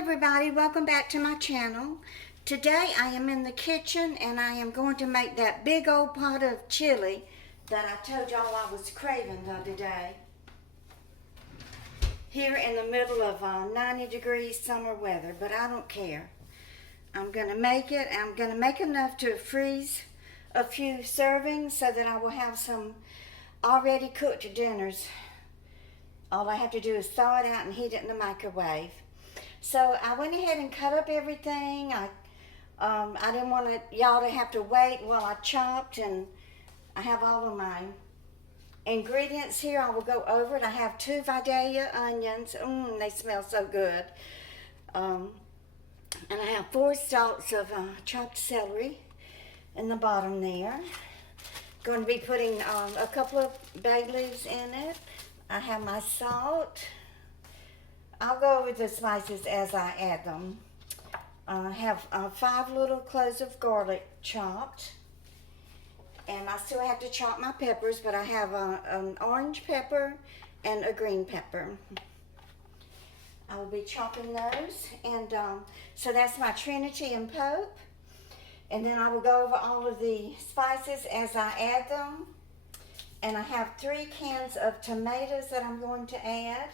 everybody, welcome back to my channel. Today I am in the kitchen and I am going to make that big old pot of chili that I told y'all I was craving the other day. Here in the middle of 90 degrees summer weather, but I don't care. I'm going to make it. I'm going to make enough to freeze a few servings so that I will have some already cooked dinners. All I have to do is thaw it out and heat it in the microwave. So I went ahead and cut up everything. I didn't want y'all to have to wait while I chopped, and I have all of my ingredients here. I will go over it. I have 2 Vidalia onions. They smell so good. And I have 4 stalks of chopped celery in the bottom there. Going to be putting a couple of bay leaves in it. I have my salt. I'll go over the spices as I add them. I have 5 little cloves of garlic chopped. And I still have to chop my peppers, but I have an orange pepper and a green pepper. I will be chopping those. And so that's my Trinity and Pope. And then I will go over all of the spices as I add them. And I have 3 cans of tomatoes that I'm going to add.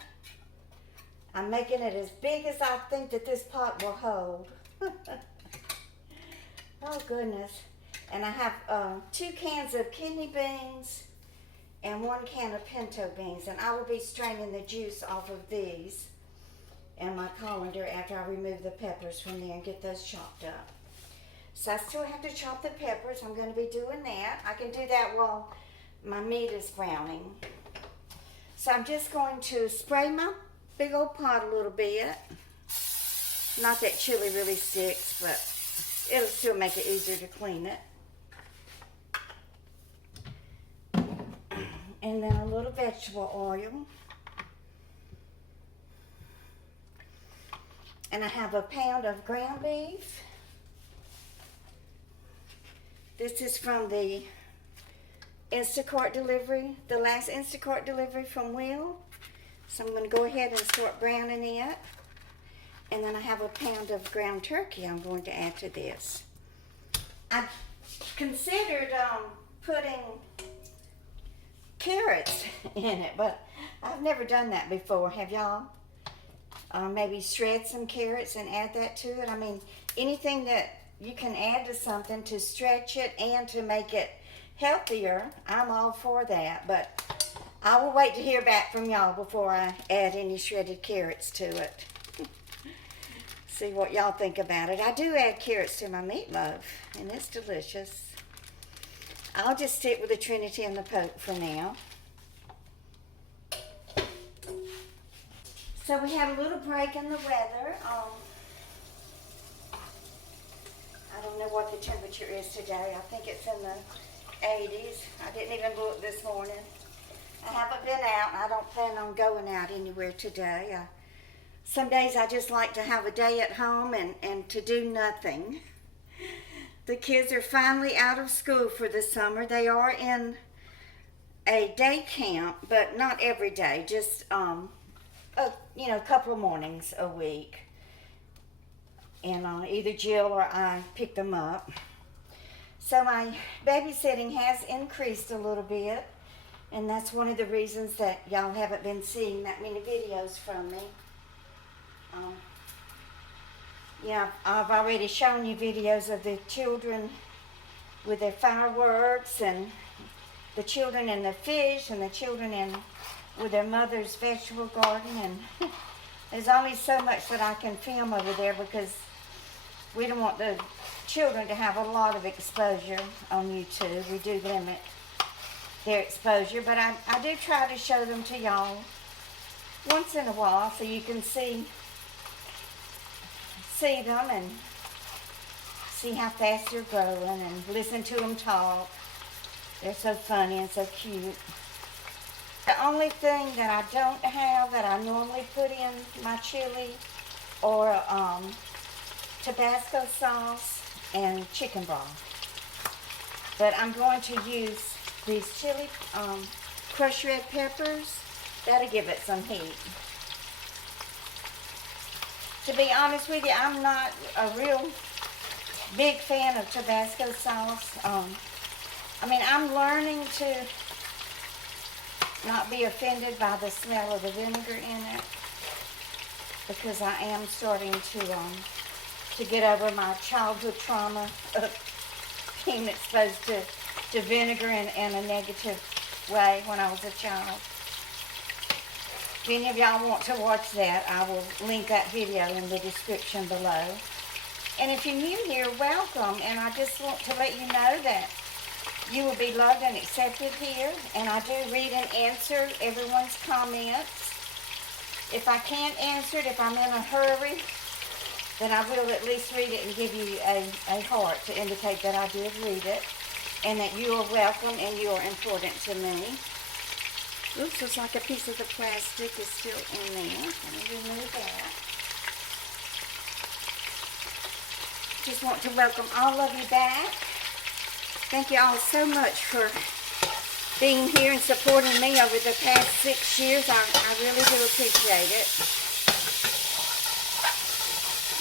I'm making it as big as I think that this pot will hold. Oh goodness. And I have 2 cans of kidney beans and 1 can of pinto beans. And I will be straining the juice off of these in my colander after I remove the peppers from there and get those chopped up. So I still have to chop the peppers. I'm going to be doing that. I can do that while my meat is browning. So I'm just going to spray my big old pot a little bit. Not that chili really sticks, but it'll still make it easier to clean it. And then a little vegetable oil. And I have a pound of ground beef. This is from the Instacart delivery, the last Instacart delivery from Will. So I'm going to go ahead and start browning it. And then I have a pound of ground turkey I'm going to add to this. I considered putting carrots in it, but I've never done that before. Have y'all? Maybe shred some carrots and add that to it. I mean, anything that you can add to something to stretch it and to make it healthier, I'm all for that. But I will wait to hear back from y'all before I add any shredded carrots to it. See what y'all think about it. I do add carrots to my meatloaf, and it's delicious. I'll just stick with the Trinity and the Pope for now. So we had a little break in the weather. I don't know what the temperature is today. I think it's in the 80s. I didn't even look this morning. I haven't been out. I don't plan on going out anywhere today. Some days I just like to have a day at home and to do nothing. The kids are finally out of school for the summer. They are in a day camp, but not every day. Just a couple of mornings a week. And either Jill or I pick them up. So my babysitting has increased a little bit. And that's one of the reasons that y'all haven't been seeing that many videos from me. I've already shown you videos of the children with their fireworks, and the children in the fish, and the children with their mother's vegetable garden. And there's only so much that I can film over there because we don't want the children to have a lot of exposure on YouTube. We do limit their exposure, but I do try to show them to y'all once in a while so you can see them and see how fast they're growing and listen to them talk. They're so funny and so cute. The only thing that I don't have that I normally put in my chili or Tabasco sauce and chicken broth. But I'm going to use these chili crushed red peppers. That'll give it some heat. To be honest with you, I'm not a real big fan of Tabasco sauce. I mean, I'm learning to not be offended by the smell of the vinegar in it, because I am starting to get over my childhood trauma of being exposed to vinegar in a negative way when I was a child. If any of y'all want to watch that, I will link that video in the description below. And if you're new here, welcome. And I just want to let you know that you will be loved and accepted here. And I do read and answer everyone's comments. If I can't answer it, if I'm in a hurry, then I will at least read it and give you a heart to indicate that I did read it and that you are welcome and you are important to me. Oops, looks like a piece of the plastic is still in there. Let me remove that. Just want to welcome all of you back. Thank you all so much for being here and supporting me over the past 6 years. I really do appreciate it.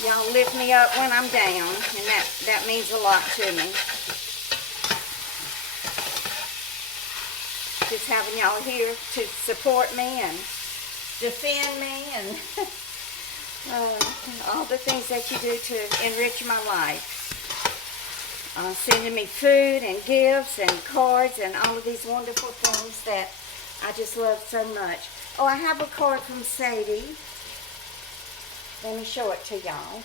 Y'all lift me up when I'm down, and that means a lot to me. Just having y'all here to support me and defend me and all the things that you do to enrich my life. Sending me food and gifts and cards and all of these wonderful things that I just love so much. Oh, I have a card from Sadie. Let me show it to y'all.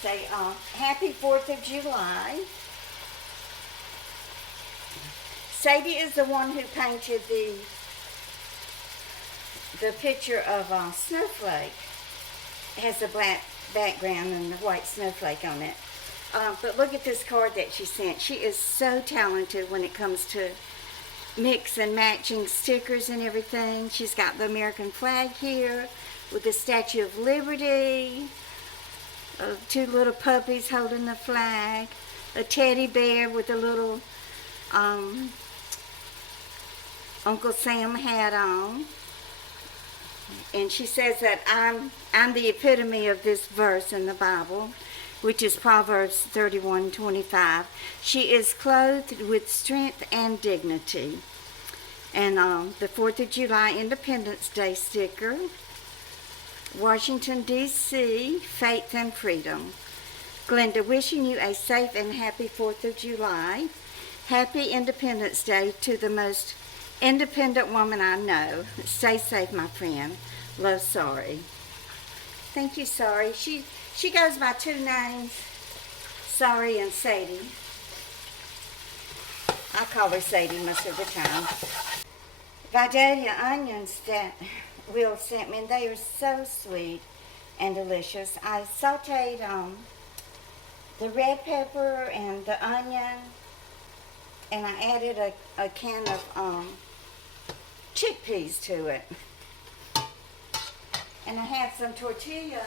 Say, happy 4th of July. Sadie is the one who painted the picture of Snowflake. It has a black background and a white snowflake on it. But look at this card that she sent. She is so talented when it comes to mix and matching stickers and everything. She's got the American flag here with the Statue of Liberty, 2 little puppies holding the flag, a teddy bear with a little Uncle Sam hat on. And she says that I'm the epitome of this verse in the Bible, which is Proverbs 31:25. She is clothed with strength and dignity. And the 4th of July Independence Day sticker, Washington, D.C., faith and freedom. Glenda, wishing you a safe and happy 4th of July. Happy Independence Day to the most independent woman I know. Stay safe, my friend. Love, Sorry. Thank you, Sorry. She goes by 2 names, Sorry and Sadie. I call her Sadie most of the time. Vidalia onions that Will sent me, and they are so sweet and delicious. I sauteed the red pepper and the onion, and I added a can of chickpeas to it. And I had some tortilla.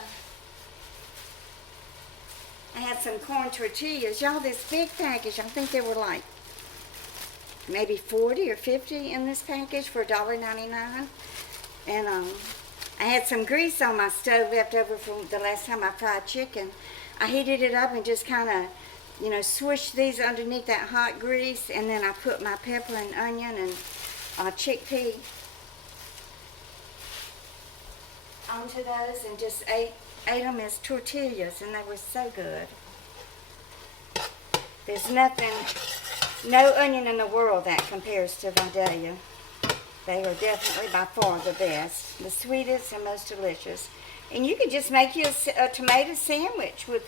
I had some corn tortillas. Y'all, this big package, I think there were like maybe 40 or 50 in this package for $1.99. And I had some grease on my stove left over from the last time I fried chicken. I heated it up and just kind of, swished these underneath that hot grease, and then I put my pepper and onion and chickpea onto those and just ate them as tortillas, and they were so good. There's no onion in the world that compares to Vidalia. They are definitely by far the best, the sweetest and most delicious. And you can just make you a tomato sandwich with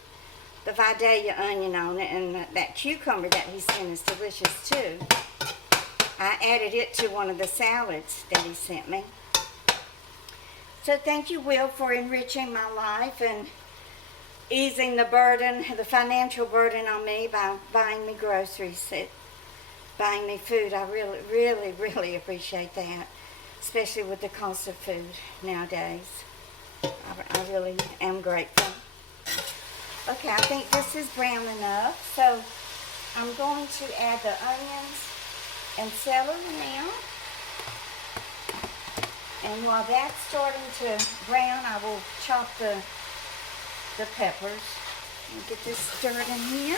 the Vidalia onion on it, and that cucumber that he sent is delicious too. I added it to one of the salads that he sent me. So thank you, Will, for enriching my life and easing the burden, the financial burden on me by buying me groceries, buying me food. I really, really, really appreciate that, especially with the cost of food nowadays. I really am grateful. Okay, I think this is brown enough, so I'm going to add the onions and celery now. And while that's starting to brown, I will chop the peppers. And get this stirred in here.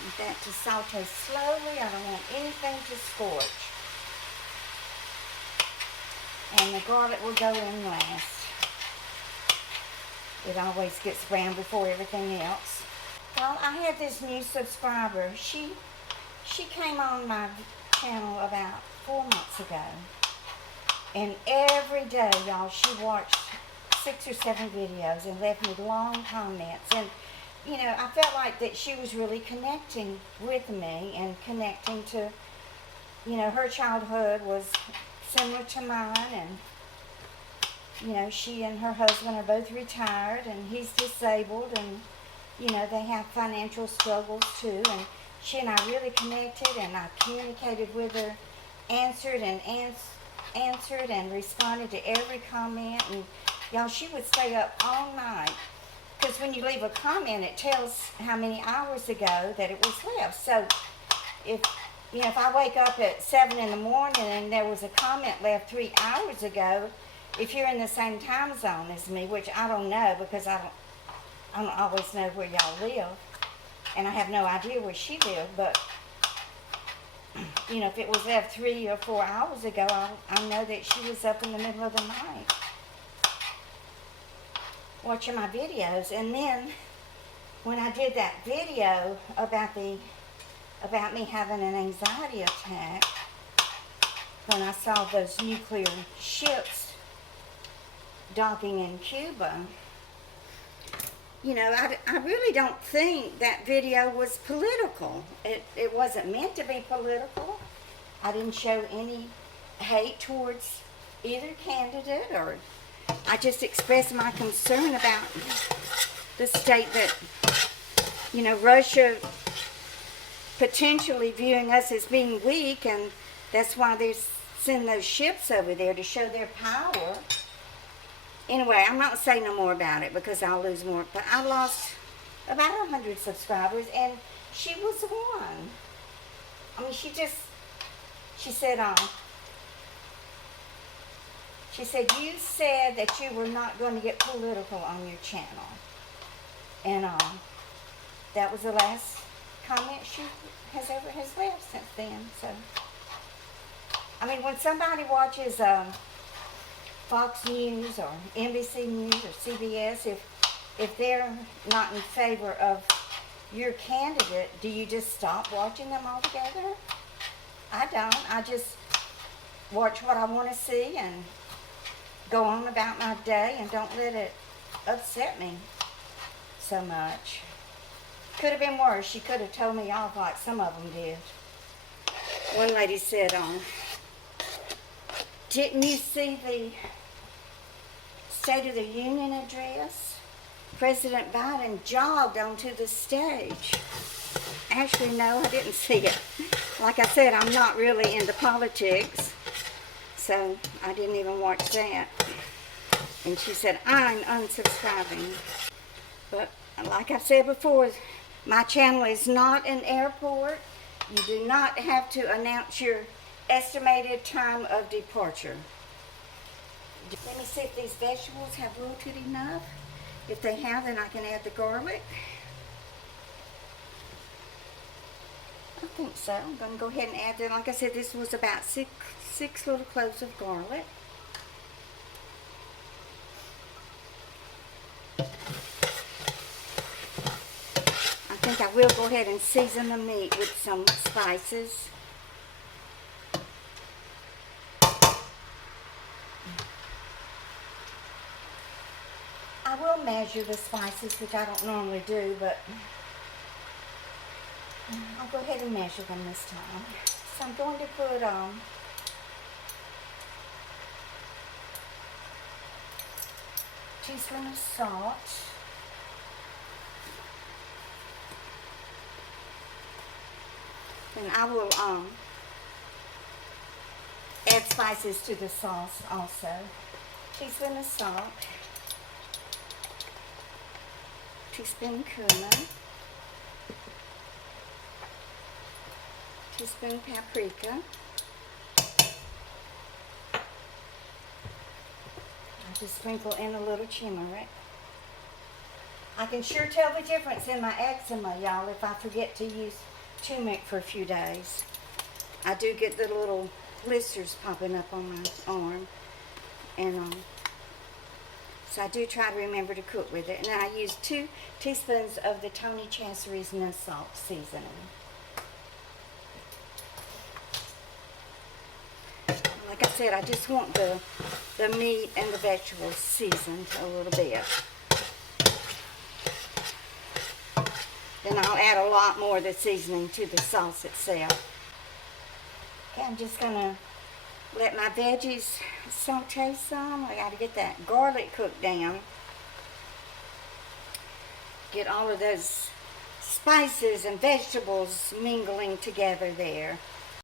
Want that to saute slowly. I don't want anything to scorch. And the garlic will go in last. It always gets brown before everything else. Well, I had this new subscriber. She came on my channel about 4 months ago. And every day, y'all, she watched 6 or 7 videos and left me long comments. And, you know, I felt like that she was really connecting with me and connecting to, you know, her childhood was similar to mine. And, you know, she and her husband are both retired and he's disabled. And, you know, they have financial struggles too. And she and I really connected, and I communicated with her, answered and responded to every comment. And y'all, she would stay up all night, because when you leave a comment, it tells how many hours ago that it was left. So if, you know, if I wake up at 7 in the morning and there was a comment left 3 hours ago, if you're in the same time zone as me, which I don't know, because I don't always know where y'all live, and I have no idea where she lived, but, you know, if it was left 3 or 4 hours ago, I know that she was up in the middle of the night watching my videos. And then when I did that video about me having an anxiety attack, when I saw those nuclear ships docking in Cuba, you know, I really don't think that video was political. It wasn't meant to be political. I didn't show any hate towards either candidate, or I just expressed my concern about the state that, you know, Russia potentially viewing us as being weak, and that's why they send those ships over there, to show their power. Anyway, I'm not saying no more about it because I'll lose more. But I lost about 100 subscribers, and she was one. I mean, she said, you said that you were not going to get political on your channel. And that was the last comment she has left since then. So, I mean, when somebody watches Fox News or NBC News or CBS, if they're not in favor of your candidate, do you just stop watching them altogether? I don't. I just watch what I want to see and go on about my day, and don't let it upset me so much. Could have been worse. She could have told me off like some of them did. One lady said, didn't you see the State of the Union address? President Biden jogged onto the stage. Actually, no, I didn't see it. Like I said, I'm not really into politics, so I didn't even watch that. And she said, I'm unsubscribing. But like I said before, my channel is not an airport. You do not have to announce your estimated time of departure. Let me see if these vegetables have wilted enough. If they have, then I can add the garlic. I think so. I'm going to go ahead and add them. Like I said, this was about six little cloves of garlic. I think I will go ahead and season the meat with some spices. I will measure the spices, which I don't normally do, but I'll go ahead and measure them this time. So I'm going to put teaspoon of salt. And I will add spices to the sauce also. Teaspoon of salt. Teaspoon cumin. teaspoon paprika. I just sprinkle in a little turmeric. I can sure tell the difference in my eczema, y'all, if I forget to use turmeric for a few days. I do get the little blisters popping up on my arm. And so I do try to remember to cook with it. And then I use 2 teaspoons of the Tony Chachere's no salt seasoning. Like I said, I just want the meat and the vegetables seasoned a little bit. Then I'll add a lot more of the seasoning to the sauce itself. Okay, I'm just gonna let my veggies saute some. I gotta get that garlic cooked down. Get all of those spices and vegetables mingling together there.